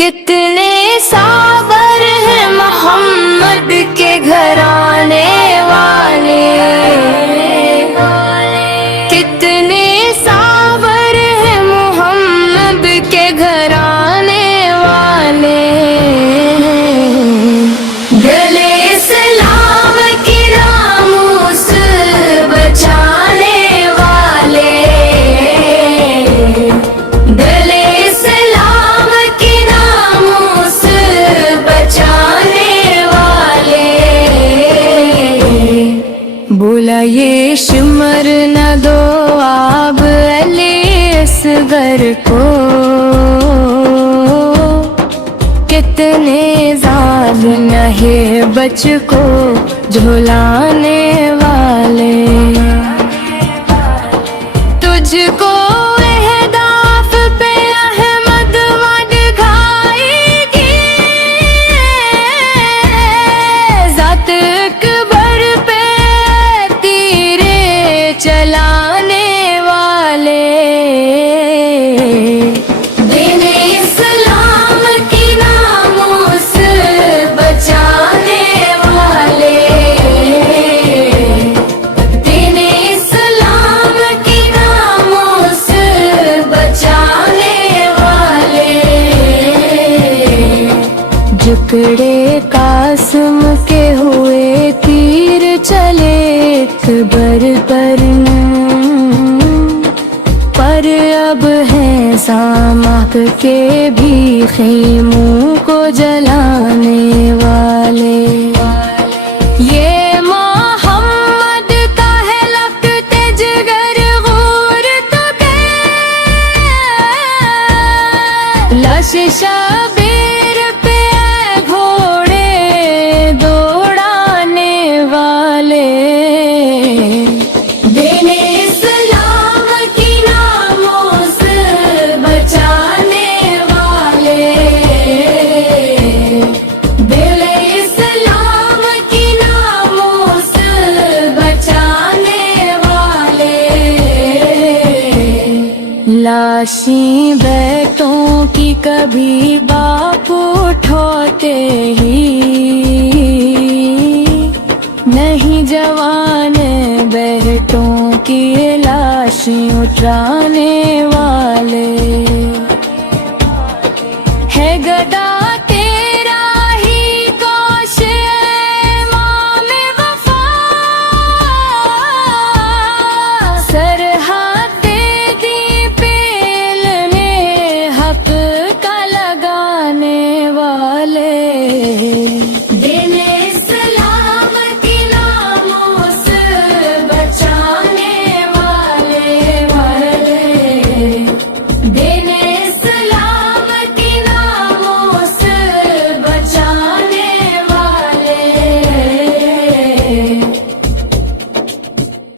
कितने साबर हैं मोहम्मद के घराने वाले, कितने साबर हैं मोहम्मद के घराने वाले। गले सलाम की नामूस बचाने वाले, गले सलाम की नामूस बचाने वाले। बोला ये शुमर न दो आब अली असगर को, कितने जालिम है बच को झुलाने वाले। तुझको एहदाफ पे अहमद मद घाएगी, ज़ात अकबर पे तीरे चलाने वाले। दीने इस्लाम की नामूस बचाने वाले, दीने इस्लाम की नामूस बचाने वाले। जुकड़े कासिम के हुए तीर चले अकबर पर अब हैं सामक के भी खैमों को जलाने वाले। ये मोहम्मद का है लखते जिगर गूर तो के, लश शबीर पे घोड़े दौड़ाने वाले। दीने इस्लाम की नामूस बचाने वाले, दिले इस्लाम की नामूस बचाने वाले। लाशी बैतों की कभी बाप उठोते ही नहीं, जवान बैटों की लाशें उठाने वाले। है गदा